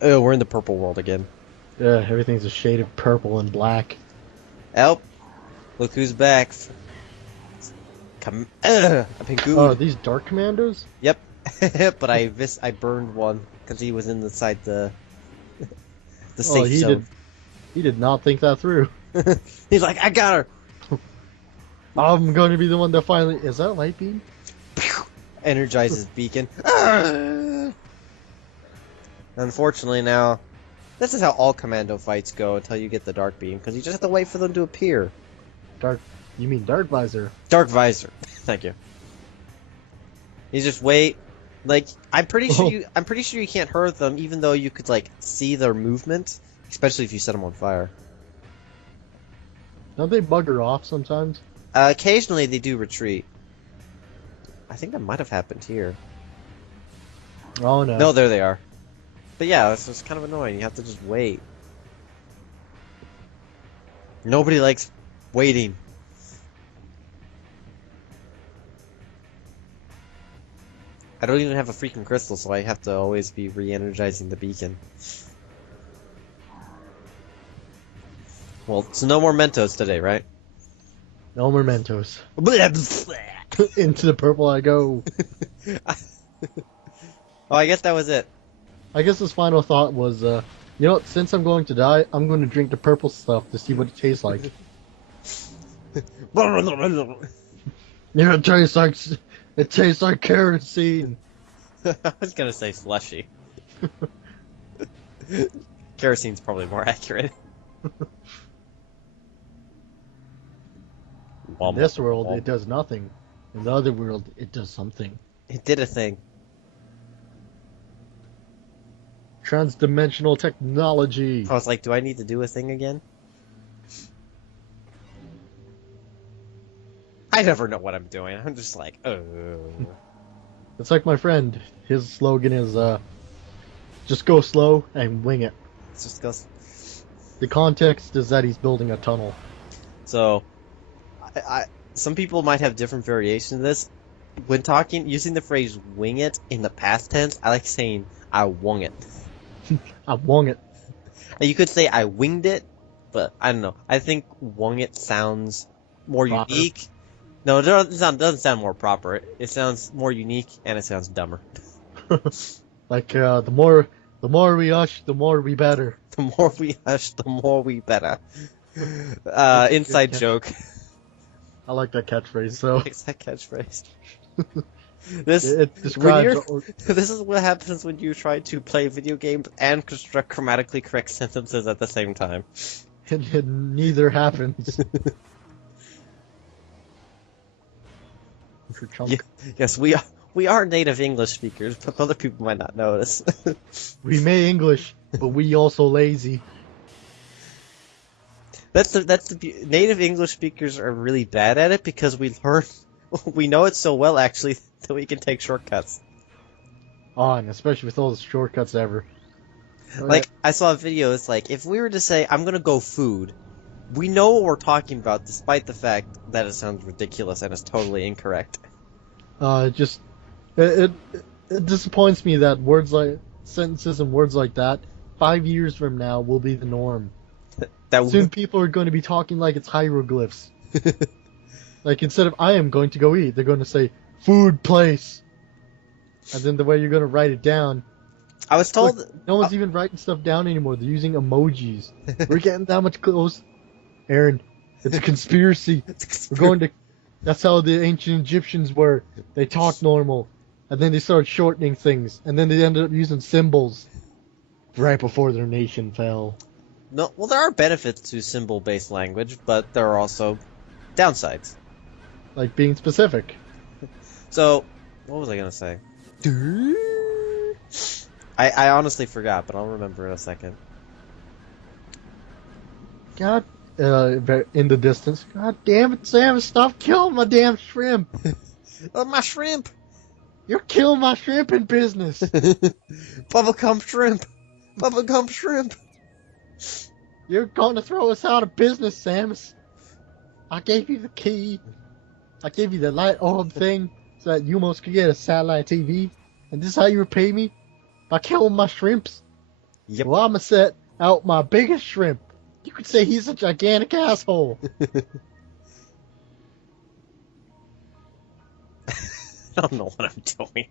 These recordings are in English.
Oh, we're in the purple world again. Yeah, everything's a shade of purple and black. Help! Look who's back. Come, I've been Oh, are gooed. these Dark Commandos? Yep. But I burned one because he was inside the Oh, safe zone. he did not think that through. He's like, I got her. I'm going to be the one that finally... Is that a light beam? Energizes beacon. Unfortunately now, this is how all commando fights go until you get the dark beam, because you just have to wait for them to appear. Dark... You mean Dark Visor? Dark visor. Thank you. You just wait. Like, I'm pretty sure you can't hurt them, even though you could like see their movement, especially if you set them on fire. Don't they bugger off sometimes? Occasionally they do retreat. I think that might have happened here. Oh no. No, there they are. But yeah, it's just kind of annoying. You have to just wait. Nobody likes waiting. I don't even have a freaking crystal, so I have to always be re-energizing the beacon. Well, so no more Mentos today, right? No mementos. Into the purple I go. Oh, I guess that was it. I guess his final thought was, you know what, since I'm going to die, I'm going to drink the purple stuff to see what it tastes like. Yeah, it tastes like carrot seed. I was gonna say slushy. Kerosene's probably more accurate. In this world, it does nothing. In the other world, it does something. It did a thing. Transdimensional technology. I was like, do I need to do a thing again? I never know what I'm doing. I'm just like, oh. It's like my friend. His slogan is, just go slow and wing it. It's just goes. The context is that he's building a tunnel. So, some people might have different variations of this. When talking, using the phrase "wing it" in the past tense, I like saying "I wung it." I wung it. You could say "I winged it," but I don't know. I think "wung it" sounds more Proper. unique. No, it doesn't sound more proper. It sounds more unique, and it sounds dumber. Like, the more we hush, the more we better. The more we hush, the more we better. Inside joke. I like that catchphrase, so. Makes that catchphrase. This It describes. this is what happens when you try to play video games and construct grammatically correct sentences at the same time. And neither happens. Yes, we are native English speakers, but other people might not notice. We may English, but we also lazy. Native English speakers are really bad at it because we know it so well actually that we can take shortcuts. Oh, and especially with all the shortcuts ever. Like, I saw a video, it's like, if we were to say, I'm gonna go food, we know what we're talking about despite the fact that it sounds ridiculous and is totally incorrect. It disappoints me that sentences and words like that, 5 years from now, will be the norm. Soon people are going to be talking like it's hieroglyphs. Like, instead of I am going to go eat, they're going to say, food place. And then the way you're going to write it down. I was told... Look, no one's even writing stuff down anymore. They're using emojis. We're getting that much close. Aaron, it's a conspiracy. We're going to... That's how the ancient Egyptians were. They talked normal. And then they started shortening things. And then they ended up using symbols. Right before their nation fell. No, well, there are benefits to symbol-based language, but there are also downsides. Like being specific. So, what was I gonna say? I honestly forgot, but I'll remember in a second. God, in the distance. God damn it, Sam! Stop killing my damn shrimp! Oh, my shrimp! You're killing my shrimping business! Bubblegum shrimp! Bubblegum shrimp! You're going to throw us out of business, Samus! I gave you the key. I gave you the light orb thing so that Umos could get a satellite TV. And this is how you repay me? By killing my shrimps? Yep. Well, I'ma set out my biggest shrimp. You could say he's a gigantic asshole. I don't know what I'm doing.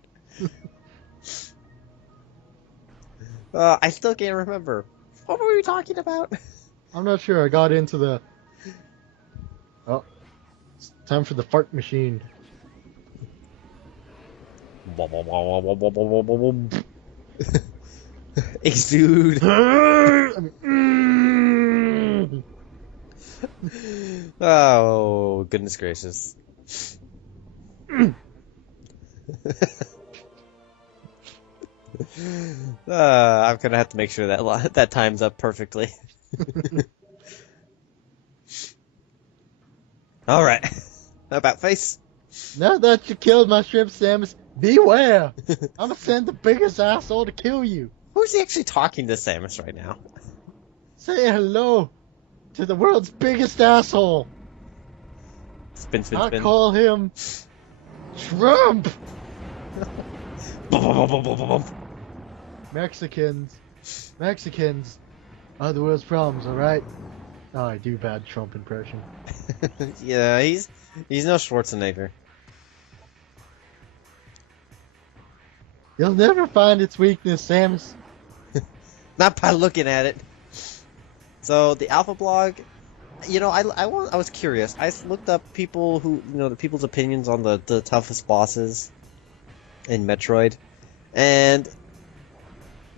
I still can't remember. What were we talking about? I'm not sure. I got into the... Oh. It's time for the fart machine. Exude. Oh, goodness gracious. I'm gonna have to make sure that that times up perfectly. All right, about face. Now that you killed my shrimp, Samus, beware! I'm gonna send the biggest asshole to kill you. Who's he actually talking to Samus right now? Say hello to the world's biggest asshole. Spin, spin, I spin. call him Trump. Mexicans are the world's problems, alright? Oh, I do bad Trump impression. Yeah, he's no Schwarzenegger. You'll never find its weakness, Samus. Not by looking at it. So the Alpha blog, you know, I was curious. I looked up people who, you know, the people's opinions on the toughest bosses in Metroid, and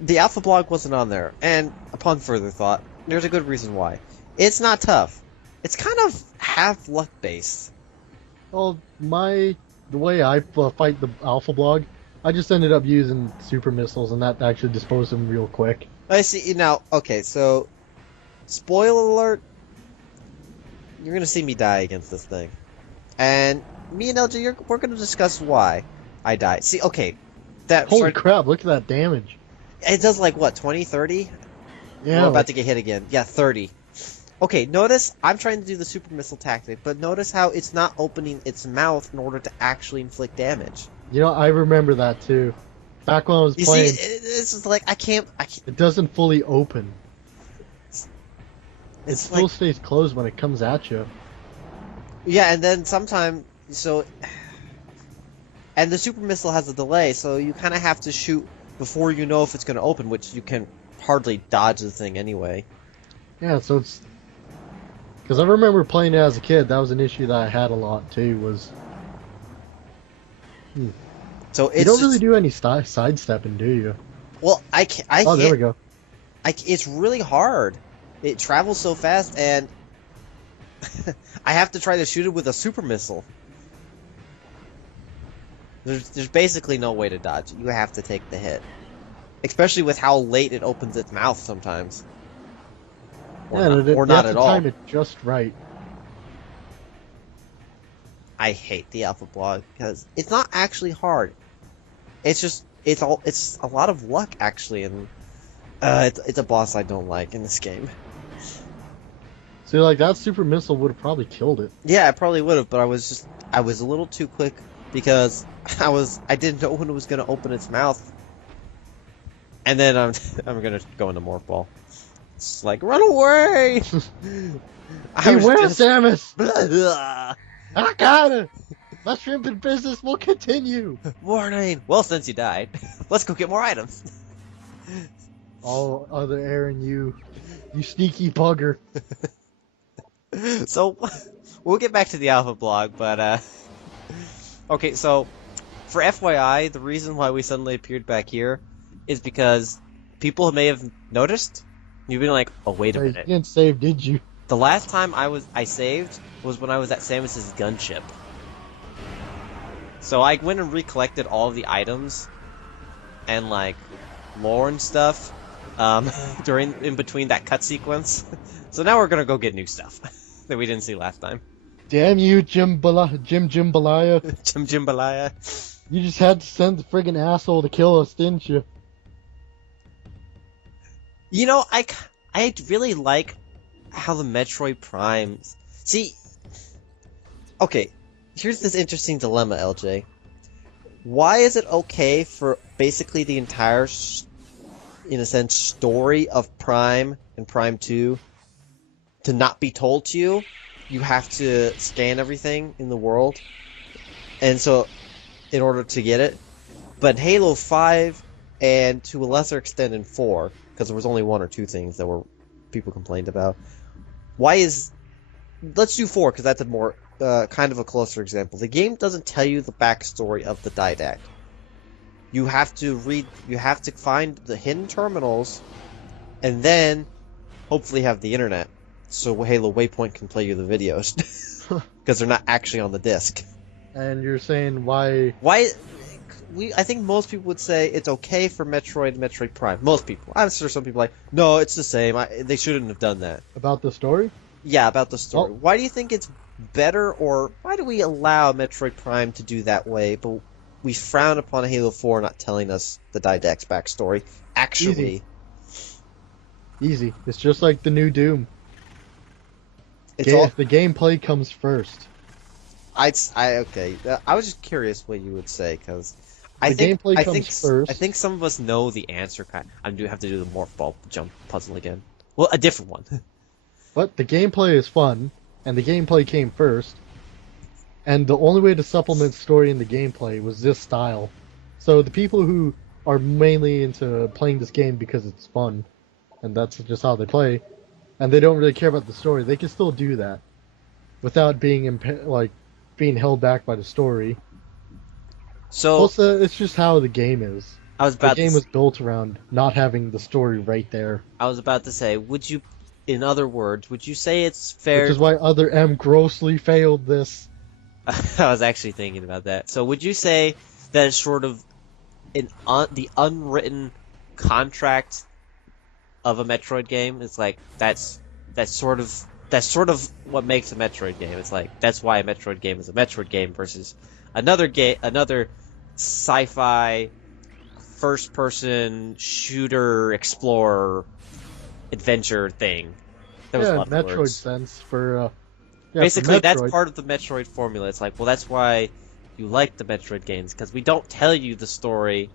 the Alpha blog wasn't on there. And upon further thought, there's a good reason why. It's not tough. It's kind of half luck based. Well, the way I fight the Alpha blog, I just ended up using super missiles, and that actually disposed of them real quick. I see. Now, okay, so spoiler alert, you're gonna see me die against this thing, and me and LJ, we're gonna discuss why I died. See, okay, Holy crap! Look at that damage. It does like what, 20, 30? Yeah. We're about to get hit again. Yeah, 30. Okay, notice I'm trying to do the super missile tactic, but notice how it's not opening its mouth in order to actually inflict damage. You know, I remember that too. Back when I was playing. See, it's just like I can't. It doesn't fully open. It It's still like, stays closed when it comes at you. yeah, and then sometimes and the super missile has a delay, so you kind of have to shoot before you know if it's going to open, which you can hardly dodge the thing anyway. Yeah, so it's... Because I remember playing it as a kid, that was an issue that I had a lot too, was... So it's you don't really do any sidestepping, do you? Well, Oh, there we go. It's really hard. It travels so fast, and I have to try to shoot it with a super missile. There's basically no way to dodge it. You have to take the hit. Especially with how late it opens its mouth sometimes. Or not at all. Time it just right. I hate the Alpha blog because it's not actually hard. It's just it's a lot of luck actually, and it's a boss I don't like in this game. So like that super missile would have probably killed it. Yeah, I probably would have, but I was a little too quick because I didn't know when it was gonna open its mouth. And then I'm gonna go into Morph Ball. It's like, run away! Beware, Samus! Blah. I got it! My shrimpin' business will continue! Warning! Well, since you died, let's go get more items. Oh, other Aaron, you sneaky bugger. So, we'll get back to the Alpha blog, but, okay, so, for FYI, the reason why we suddenly appeared back here is because people may have noticed. You've been like, oh, wait a minute. You didn't save, did you? The last time I saved was when I was at Samus's gunship. So I went and recollected all of the items and like lore and stuff in between that cut sequence. So now we're gonna go get new stuff that we didn't see last time. Damn you, Jimbolia. Jimbolia. You just had to send the friggin' asshole to kill us, didn't you? You know, I really like how the Metroid Primes... See, okay, here's this interesting dilemma, LJ. Why is it okay for basically the entire in a sense, story of Prime and Prime 2 to not be told to you. You have to scan everything in the world, and so in order to get it. But Halo 5, and to a lesser extent in 4, because there was only one or two things that were people complained about. Let's do 4, because that's a more kind of a closer example. The game doesn't tell you the backstory of the Didact. You have to find the hidden terminals, and then hopefully have the internet, so Halo Waypoint can play you the videos, because they're not actually on the disc. And you're saying why? I think most people would say it's okay for Metroid and Metroid Prime. Most people. I'm sure some people are like, no, it's the same. They shouldn't have done that. About the story? Yeah, about the story. Why do you think it's better, or why do we allow Metroid Prime to do that way, but we frown upon Halo 4 not telling us the Didact's backstory? Actually. Easy. It's just like the new Doom. The gameplay comes first. Okay. I was just curious what you would say, because I think first. I think some of us know the answer. I do have to do the morph ball jump puzzle again. Well, a different one. But the gameplay is fun, and the gameplay came first. And the only way to supplement story in the gameplay was this style. So the people who are mainly into playing this game because it's fun, and that's just how they play, and they don't really care about the story, they can still do that without being being held back by the story. So plus, it's just how the game is. The game was built around not having the story right there. I was about to say, in other words, would you say it's fair? Which is why Other M grossly failed this. I was actually thinking about that. So would you say that it's sort of the unwritten contract of a Metroid game? It's like that's sort of what makes a Metroid game. It's like that's why a Metroid game is a Metroid game versus another sci-fi first-person shooter explorer adventure thing. That was a lot of Metroid words. sense for. Basically, for that's part of the Metroid formula. It's like, well, that's why you like the Metroid games, because we don't tell you the story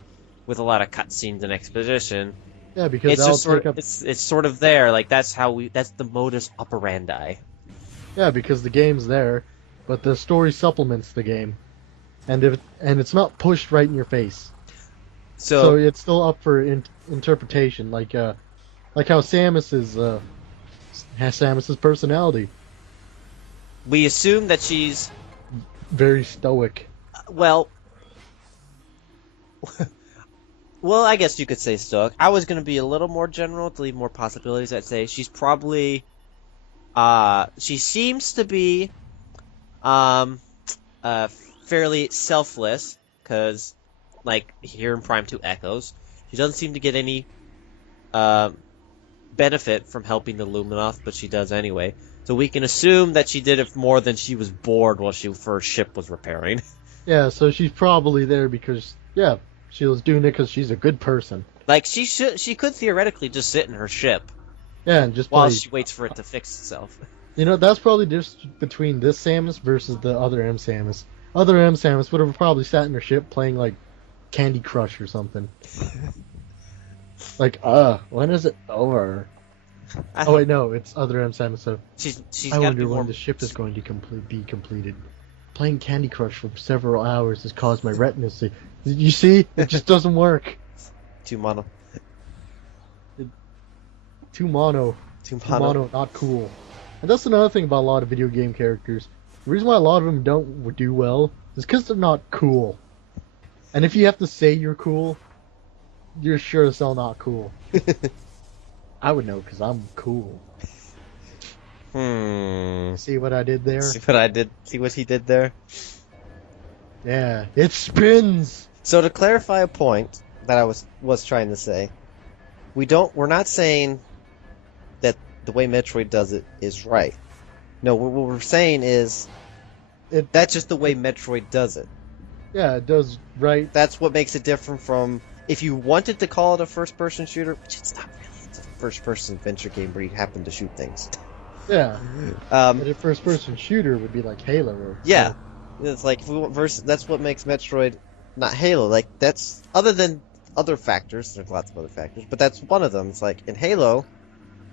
with a lot of cutscenes and exposition. Yeah, because it's sort of there. Like that's the modus operandi. Yeah, because the game's there, but the story supplements the game, and it's not pushed right in your face. So it's still up for interpretation. Like how Samus has Samus's personality. We assume that she's very stoic. Well, I guess you could say stoic. I was going to be a little more general to leave more possibilities. I'd say she's probably, she seems to be, fairly selfless, because, like, here in Prime 2 Echoes, she doesn't seem to get any, benefit from helping the Luminoth, but she does anyway. So we can assume that she did it more than she was bored while her ship was repairing. Yeah, so she's probably there because, she was doing it because she's a good person. Like, she could theoretically just sit in her ship. Yeah, and just while she waits for it to fix itself. You know, that's probably just between this Samus versus the Other M Samus. Other M Samus would have probably sat in her ship playing, like, Candy Crush or something. Like, when is it over? Oh wait, no, it's Other M Samus. So I wonder when the ship is going to be completed. Playing Candy Crush for several hours has caused my retinas to... You see? It just doesn't work. Too mono. Too mono, not cool. And that's another thing about a lot of video game characters. The reason why a lot of them don't do well is because they're not cool. And if you have to say you're cool, you're sure as hell not cool. I would know because I'm cool. See what I did there? See what he did there? Yeah, it spins! So to clarify a point that I was trying to say, we're not saying that the way Metroid does it is right. No, what we're saying is that's just the way Metroid does it. Yeah, it does right. That's what makes it different from if you wanted to call it a first-person shooter, which it's not really. It's a first-person adventure game where you happen to shoot things. Yeah. But a first-person shooter would be like Halo. Or, yeah. It's like if we want that's what makes Metroid not Halo. Like that's other than other factors. There's lots of other factors, but that's one of them. It's like in Halo,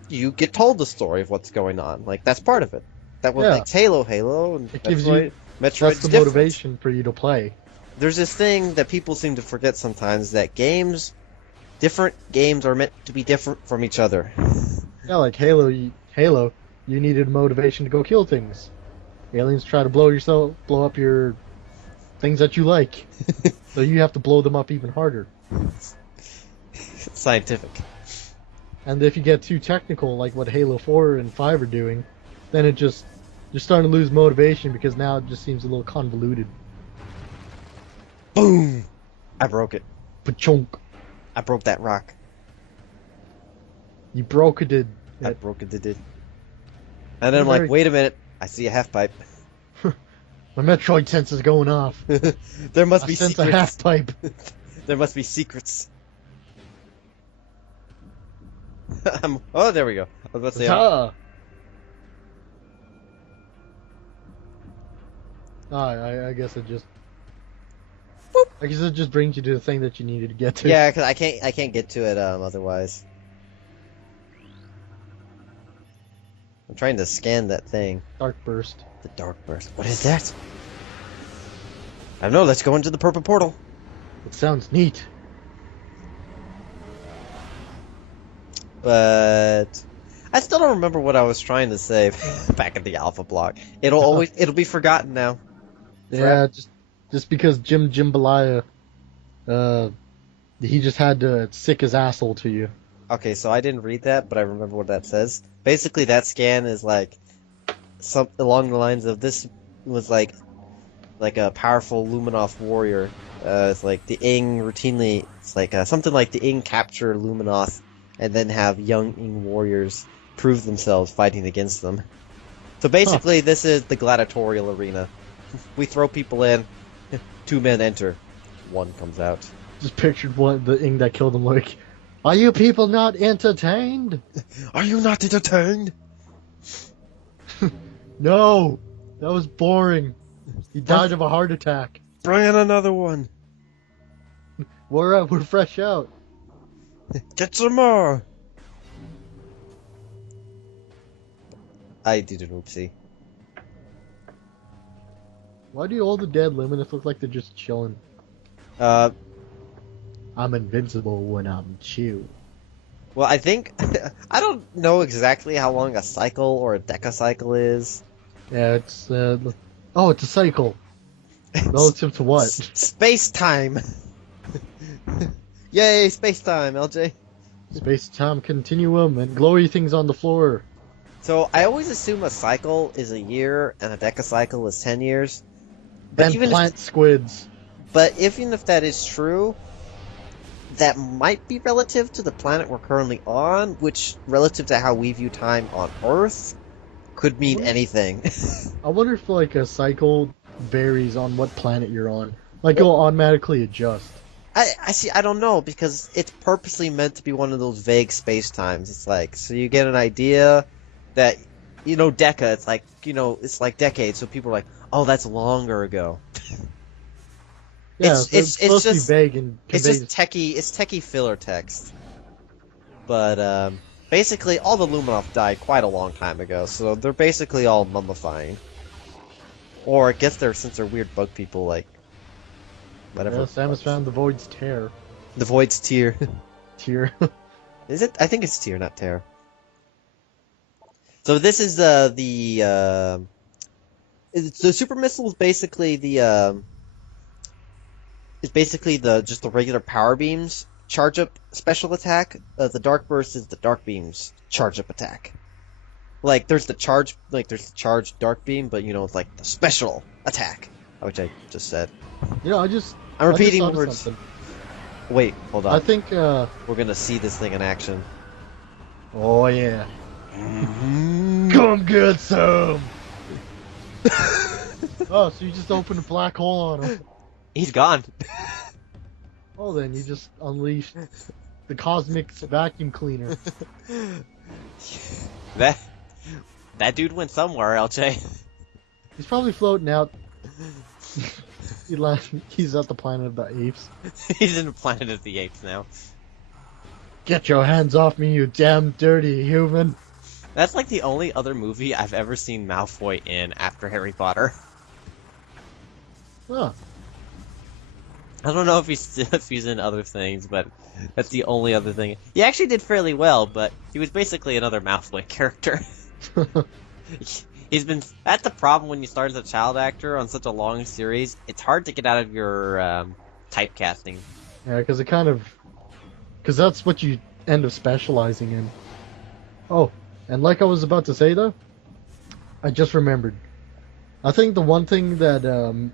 you get told the story of what's going on. Like that's part of it. That what makes Halo, and it gives Metroid. you Metroid's that's the different. motivation for you to play. There's this thing that people seem to forget sometimes that different games are meant to be different from each other. Yeah, like Halo, you needed motivation to go kill things. Aliens try to blow up your things that you like, so you have to blow them up even harder. Scientific. And if you get too technical, like what Halo 4 and 5 are doing, then you're starting to lose motivation because now it just seems a little convoluted. Boom! I broke it. Pachonk. I broke that rock. You broke it. I broke it. And then I'm like, wait a minute. I see a half pipe. My Metroid sense is going off. There must be sense secrets. a half pipe. There must be secrets. Oh, there we go. I was about to say. I guess it just. Boop. I guess it just brings you to the thing that you needed to get to. Yeah, because I can't get to it otherwise. I'm trying to scan that thing. Dark burst. The dark burst. What is that? I don't know. Let's go into the purple portal. It sounds neat. But I still don't remember what I was trying to say back at the alpha block. It'll be forgotten now. Yeah, just because Jimbolia, he just had to sick his asshole to you. Okay, so I didn't read that, but I remember what that says. Basically, that scan is like something along the lines of this was like a powerful Luminoth warrior. It's like the Ing routinely. It's like something like the Ing capture Luminoth and then have young Ing warriors prove themselves fighting against them. So basically, this is the gladiatorial arena. We throw people in, 2 men enter, 1 comes out. Just pictured the Ing that killed him like, are you people not entertained? Are you not entertained? No, that was boring. He died of a heart attack. Bring in another one. We're fresh out. Get some more. I did an oopsie. Why do all the dead Luminous look like they're just chilling? I'm invincible when I'm chill. Well, I think I don't know exactly how long a cycle or a decacycle is. Yeah, it's it's a cycle. Relative to what? Space time. Yay, space time, LJ. Space-time continuum and glowy things on the floor. So I always assume a cycle is a year and a decacycle is 10 years. But And plant squids. But even if that is true, that might be relative to the planet we're currently on, which, relative to how we view time on Earth, could mean anything. I wonder if, like, a cycle varies on what planet you're on. Like, it'll automatically adjust. I see, I don't know, because it's purposely meant to be one of those vague space-times. It's like, so you get an idea that, deca, it's like, it's like decades, so people are like, oh, that's longer ago. Yeah, it's supposed just to be vague and it's just techie filler text. But basically, all the Luminoth died quite a long time ago, so they're basically all mummifying. Or I guess since they're weird bug people, like whatever. Yeah, Samus found the Void's tear. The Void's tear. Tear. Is it? I think it's tear, not tear. So this is the super missile is basically just the regular power beams charge up special attack. The dark burst is the dark beams charge up attack. Like there's the charged dark beam, but it's like the special attack, which I just said. I'm repeating words. Something. Wait, hold on. I think we're gonna see this thing in action. Oh yeah. Mm-hmm. Come get some. Oh, so you just opened a black hole on him. He's gone. Oh, then you just unleashed the cosmic vacuum cleaner. That dude went somewhere, LJ. He's probably floating out. He's at the Planet of the Apes. He's in the Planet of the Apes now. Get your hands off me, you damn dirty human! That's like the only other movie I've ever seen Malfoy in after Harry Potter. Huh. I don't know if he's in other things, but that's the only other thing. He actually did fairly well, but he was basically another Malfoy character. That's the problem when you start as a child actor on such a long series. It's hard to get out of your typecasting. Yeah, because that's what you end up specializing in. Oh, and like I was about to say though, I just remembered. I think the one thing that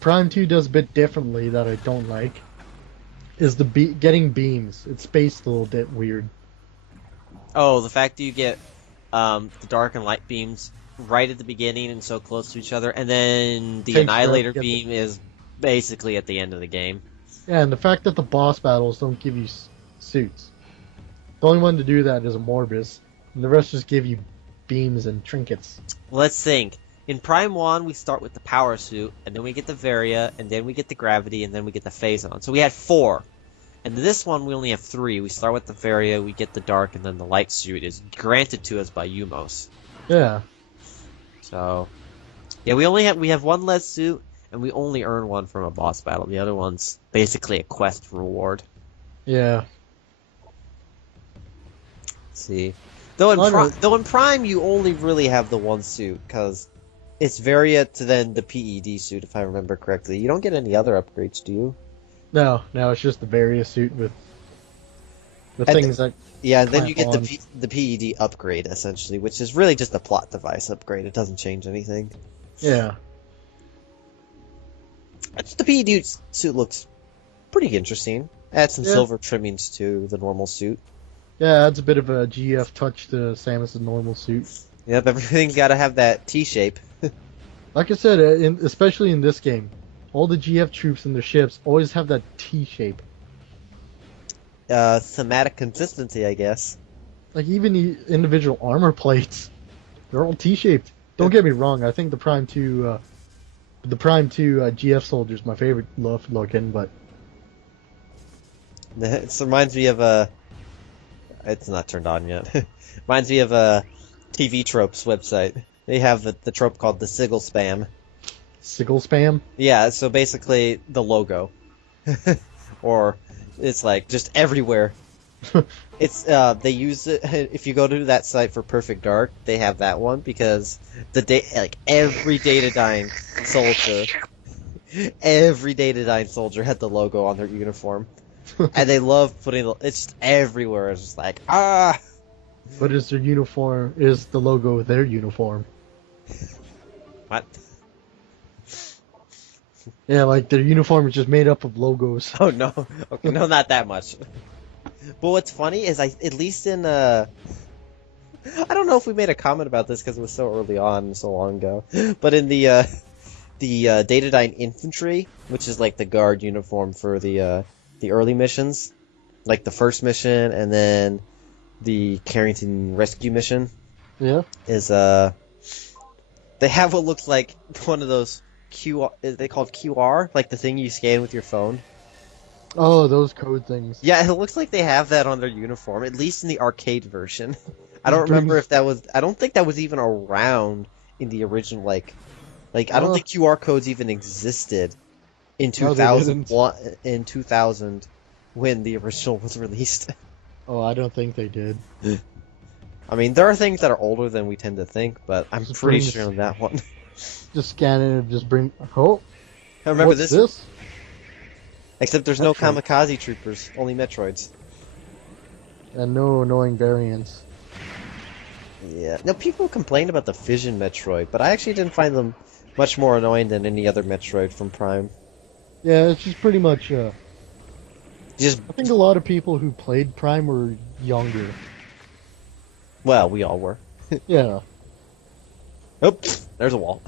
Prime 2 does a bit differently that I don't like is getting beams. It's spaced a little bit weird. Oh, the fact that you get the dark and light beams right at the beginning and so close to each other, and then the Annihilator beam is basically at the end of the game. Yeah, and the fact that the boss battles don't give you suits. The only one to do that is a Morbus, and the rest just give you beams and trinkets. Let's think. In Prime 1, we start with the Power Suit, and then we get the Varia, and then we get the Gravity, and then we get the Phazon. So we had 4. And this one, we only have 3. We start with the Varia, we get the Dark, and then the Light Suit is granted to us by Umos. Yeah. So, yeah, we have one less suit, and we only earn one from a boss battle. The other one's basically a quest reward. Yeah. Let's see. Though in Prime, you only really have the one suit, because it's Varia to then the PED suit, if I remember correctly. You don't get any other upgrades, do you? No, it's just the Varia suit with things that... Yeah, and then you get the PED upgrade, essentially, which is really just a plot device upgrade. It doesn't change anything. Yeah. The PED suit looks pretty interesting. Add some silver trimmings to the normal suit. Yeah, adds a bit of a GF touch to Samus' normal suit. Yep, everything's got to have that T-shape. Like I said, especially in this game, all the GF troops and their ships always have that T-shape. Thematic consistency, I guess. Like, even the individual armor plates, they're all T-shaped. Don't get me wrong, I think the Prime 2 GF Soldier's my favorite looking, but... It reminds me of it's not turned on yet. Reminds me of a TV Tropes website. They have the trope called the Sigil Spam. Sigil Spam? Yeah, so basically the logo. Or it's like just everywhere. It's they use it if you go to that site for Perfect Dark, they have that one because every Datadyne soldier had the logo on their uniform. And they love putting it's just everywhere. It's just like But is the logo their uniform? What? Yeah, like their uniform is just made up of logos. Oh no. Okay, no, not that much. But what's funny is at least in I don't know if we made a comment about this because it was so early on, so long ago. But in the Datadyne Infantry, which is like the guard uniform for the early missions, like the first mission and then the Carrington rescue mission. Yeah. Is they have what looks like one of those QR. They called QR, like the thing you scan with your phone. Oh, those code things. Yeah, it looks like they have that on their uniform, at least in the arcade version. I don't remember if that was. I don't think that was even around in the original. Like I don't think QR codes even existed in 2001. In 2000, when the original was released. Oh, I don't think they did. I mean, there are things that are older than we tend to think, but I'm pretty sure on that one. Just scan it and just bring. Oh, I remember what's this? Except there's no kamikaze troopers, only Metroids. And no annoying variants. Yeah. No, people complain about the Fission Metroid, but I actually didn't find them much more annoying than any other Metroid from Prime. Yeah, it's just pretty much. I Just. think a lot of people who played Prime were younger. Well, we all were. Yeah. Oops, there's a wall.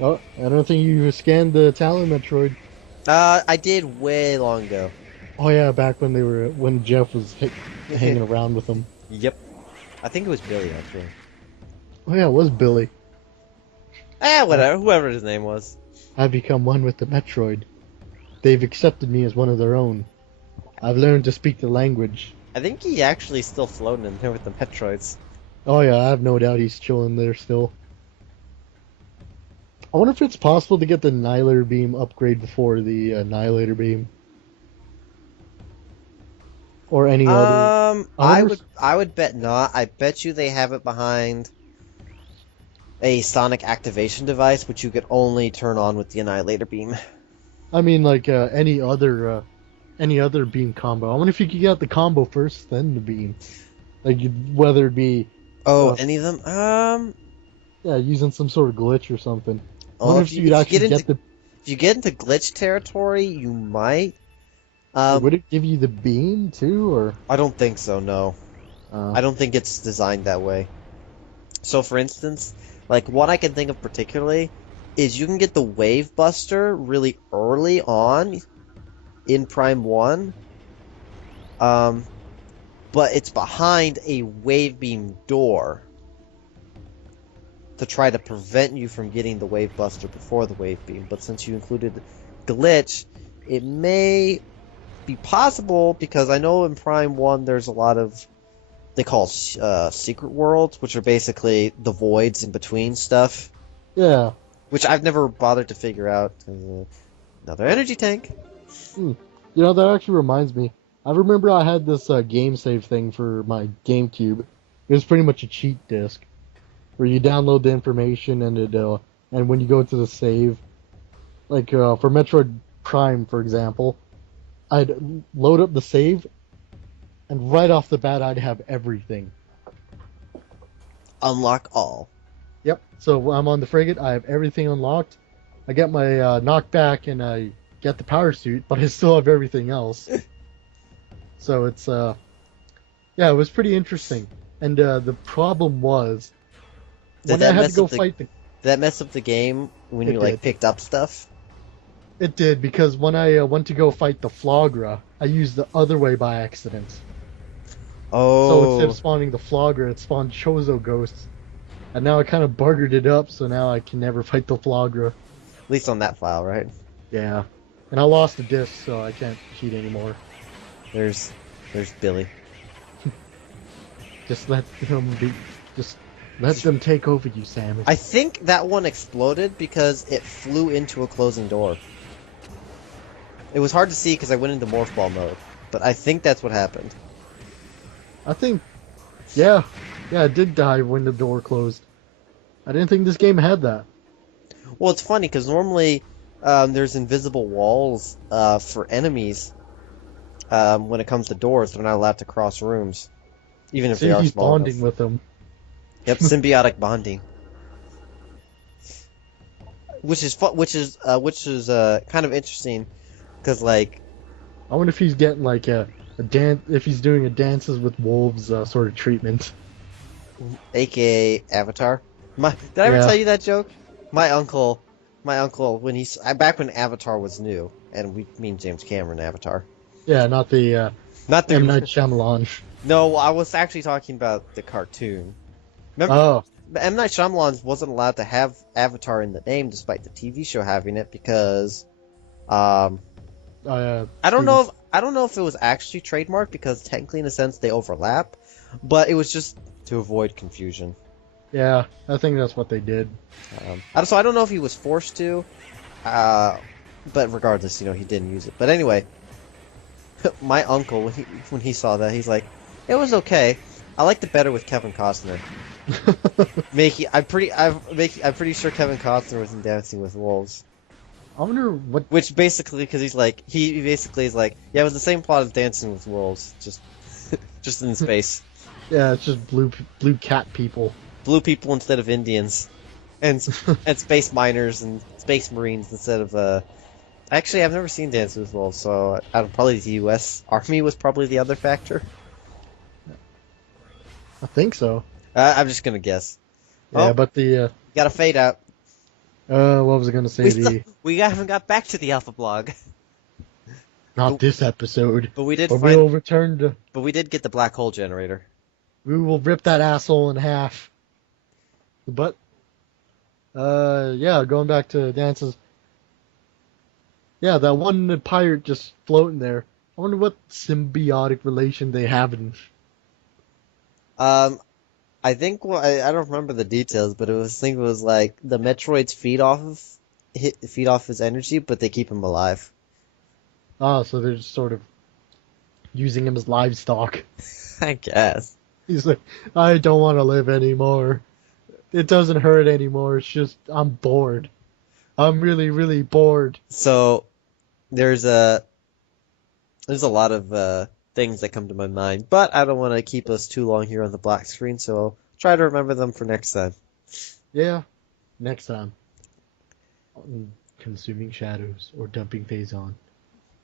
Oh, I don't think you scanned the Talon Metroid. I did way long ago. Oh yeah, back when Jeff was hanging around with them. Yep. I think it was Billy, actually. Oh yeah, it was Billy. Whatever. Whoever his name was. I've become one with the Metroid. They've accepted me as one of their own. I've learned to speak the language. I think he actually still floating in there with the Metroids. Oh yeah, I have no doubt he's chilling there still. I wonder if it's possible to get the Annihilator Beam upgrade before the Annihilator Beam. Or any other. I would bet not. I bet you they have it behind a sonic activation device, which you could only turn on with the Annihilator Beam. I mean, like any other beam combo. I wonder if you could get the combo first, then the beam. Like whether it be. Any of them? Yeah, using some sort of glitch or something. I Oh, wonder if if you'd actually get the. If you get into glitch territory, you might. Would it give you the beam too, or? I don't think so. No, I don't think it's designed that way. So, for instance, like one I can think of particularly is you can get the Wave Buster really early on in Prime 1, but it's behind a Wave Beam door to try to prevent you from getting the Wave Buster before the Wave Beam. But since you included glitch, it may be possible, because I know in Prime 1 there's a lot of, they call secret worlds, which are basically the voids in between stuff. Yeah. Which I've never bothered to figure out. Another energy tank. You know, that actually reminds me. I remember I had this game save thing for my GameCube. It was pretty much a cheat disc, where you download the information and when you go to the save, like for Metroid Prime, for example, I'd load up the save, and right off the bat I'd have everything. Unlock all. Yep. So when I'm on the frigate, I have everything unlocked. I get my knockback and I get the power suit, but I still have everything else. So it's yeah, it was pretty interesting. And the problem was when I had to go fight the. Did that mess up the game when you like picked up stuff? It did, because when I went to go fight the Flogra, I used the other way by accident. Oh. So instead of spawning the Flogra, it spawned Chozo ghosts. And now I kind of buggered it up, so now I can never fight the Flogra. At least on that file, right? Yeah. And I lost the disc, so I can't cheat anymore. There's Billy. Just let them take over you, Samus. I think that one exploded because it flew into a closing door. It was hard to see because I went into Morph Ball mode, but I think that's what happened. I think, yeah, it did die when the door closed. I didn't think this game had that. Well, it's funny because normally there's invisible walls for enemies when it comes to doors. They're not allowed to cross rooms, even if they are small enough. Bonding with them. Yep, symbiotic bonding. Which is kind of interesting, because like, I wonder if he's getting like a dance, if he's doing a Dances with Wolves sort of treatment. AKA Avatar. Did I ever tell you that joke? My uncle, when back when Avatar was new, and we mean James Cameron Avatar. Yeah, not the M. Night Shyamalan. No, I was actually talking about the cartoon. Remember, M. Night Shyamalan wasn't allowed to have Avatar in the name, despite the TV show having it, because I don't know if it was actually trademarked, because technically, in a sense, they overlap, but it was just to avoid confusion. Yeah, I think that's what they did. So I don't know if he was forced to, but regardless, he didn't use it. But anyway, my uncle, when he saw that, he's like, it was okay. I liked it better with Kevin Costner. I'm pretty sure Kevin Costner was in Dancing with Wolves. I wonder what. Which basically, because he basically is like, yeah, it was the same plot as Dancing with Wolves, just in space. Yeah, it's just blue cat people. Blue people instead of Indians, and space miners and space marines instead of. Actually, I've never seen Dancing with Wolves, so probably the U.S. Army was probably the other factor. I think so. I'm just gonna guess. Yeah, but the got to fade out. What was I gonna say? We haven't got back to the Alpha blog. Not this episode. But we did. We'll return to. But we did get the black hole generator. We will rip that asshole in half. But Yeah, going back to dances. Yeah, that one pirate just floating there. I wonder what symbiotic relation they have in. Um, I think I don't remember the details, but I think it was like the Metroids feed off his energy, but they keep him alive. Ah, so they're just sort of using him as livestock. I guess. He's like, I don't want to live anymore. It doesn't hurt anymore. It's just I'm bored. I'm really, really bored. So there's a there's a lot of things that come to my mind, but I don't want to keep us too long here on the black screen, so I'll try to remember them for next time. Yeah, next time on Consuming Shadows or Dumping Phase On.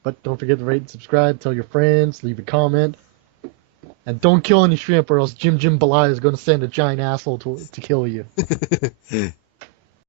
But don't forget to rate and subscribe, tell your friends, leave a comment, and don't kill any shrimp or else Jimbolia is going to send a giant asshole to kill you.